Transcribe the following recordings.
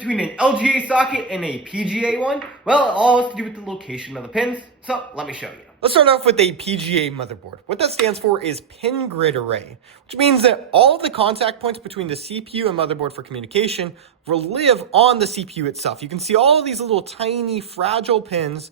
between an LGA socket and a PGA one? Well, it all has to do with the location of the pins, so let me show you. Let's start off with a PGA motherboard. What that stands for is pin grid array, which means that all of the contact points between the CPU and motherboard for communication will live on the CPU itself. You can see all of these little tiny fragile pins.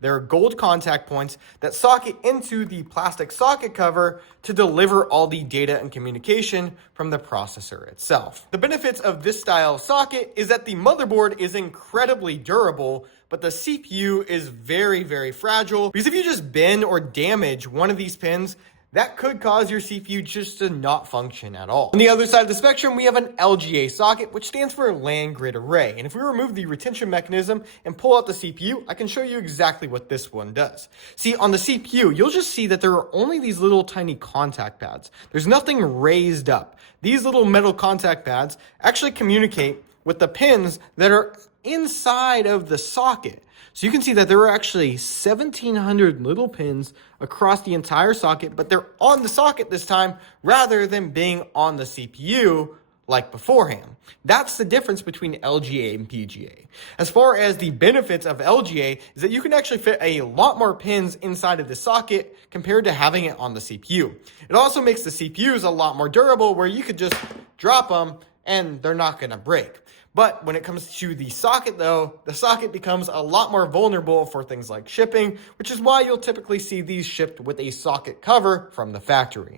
They're gold contact points that socket into the plastic socket cover to deliver all the data and communication from the processor itself. The benefits of this style of socket is that the motherboard is incredibly durable, but the CPU is very, very fragile, because if you just bend or damage one of these pins, that could cause your CPU just to not function at all. On the other side of the spectrum, we have an LGA socket, which stands for land grid array. And if we remove the retention mechanism and pull out the CPU, I can show you exactly what this one does. See, on the CPU, you'll just see that there are only these little tiny contact pads. There's nothing raised up. These little metal contact pads actually communicate with the pins that are inside of the socket. So you can see that there are actually 1,700 little pins across the entire socket, but they're on the socket this time rather than being on the CPU like beforehand. That's the difference between LGA and PGA. As far as the benefits of LGA is that you can actually fit a lot more pins inside of the socket compared to having it on the CPU. It also makes the CPUs a lot more durable, where you could just drop them and they're not going to break. But when it comes to the socket though, the socket becomes a lot more vulnerable for things like shipping, which is why you'll typically see these shipped with a socket cover from the factory.